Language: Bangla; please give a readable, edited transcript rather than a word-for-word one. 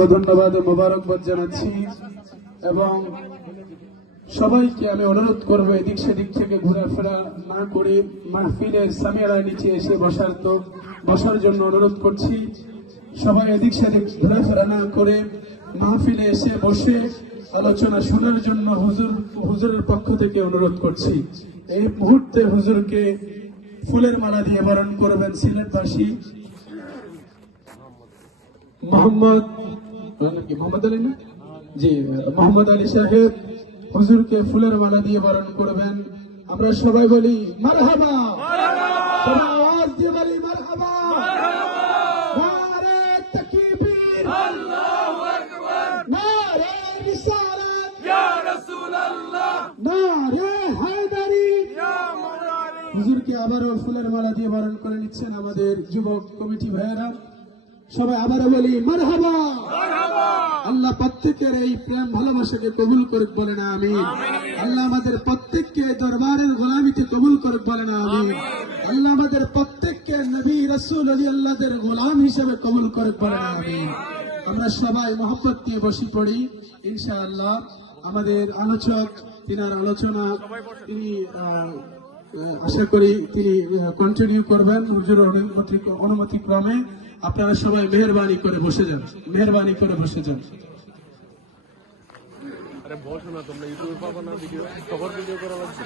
অসংখ্য ধন্যবাদ ও মোবারকবাদ জানাচ্ছি এবং সবাইকে আমি অনুরোধ করবো এদিক সেদিক থেকে ঘোরাফেরা না করে মাহফিলের সামিয়ারার নিচে এসে বসার জন্য অনুরোধ করছি। সবাই এদিক সেদিক ঘোরাফেরা না করে মাহফিলে এসে বসে আলোচনা শোনার জন্য হুজুরের পক্ষ থেকে অনুরোধ করছি। এই মুহূর্তে হুজুরকে ফুলের মালা দিয়ে বরণ করবেন সিলেটবাসী মোহাম্মদ আলী না জি মোহাম্মদ আলী সাহেব হুজুরকে ফুলের মালা দিয়ে বরণ করবেন। আমরা সবাই বলি মারহাবা, সবাই আওয়াজ দিয়ে বলি মারহাবা। নারে তাকবীর, আল্লাহু আকবার, নারে রিসালাত, ইয়া রাসূলুল্লাহ, নারে হায়দারি, ইয়া মাওলানা। হুজুরকে আবারও ফুলের মালা দিয়ে বরণ করে নিচ্ছেন আমাদের যুবক কমিটি ভাইয়েরা। সবাই আবারও বলি মারহাবা। আল্লাহ প্রত্যেকের এই প্রেম ভালোবাসাকে কবুল করুক বলে না আমি। আল্লাহ আমাদের প্রত্যেককে দরবারের গোলামিতে কবুল করুক বলে না আমি। আল্লাহ আমাদের প্রত্যেককে নবী রাসূল আলী আল্লাহদের গোলাম হিসেবে কবুল করুক বলে না আমি। আমরা সবাই মহব্বত নিয়ে বসে পড়ি ইনশাআল্লাহ। আমাদের আলোচক তিনার আলোচনা তিনি আশা করি তিনি কন্টিনিউ করবেন হুজুরের অনুমতি ক্রমে। আপনারা সবাই মেহরবানি করে বসে যান, মেহরবানি করে বসে যান। আরে বসো না তোমরা, ইউটিউবে পাবো না ভিডিও, খবর ভিডিও করা লাগছে।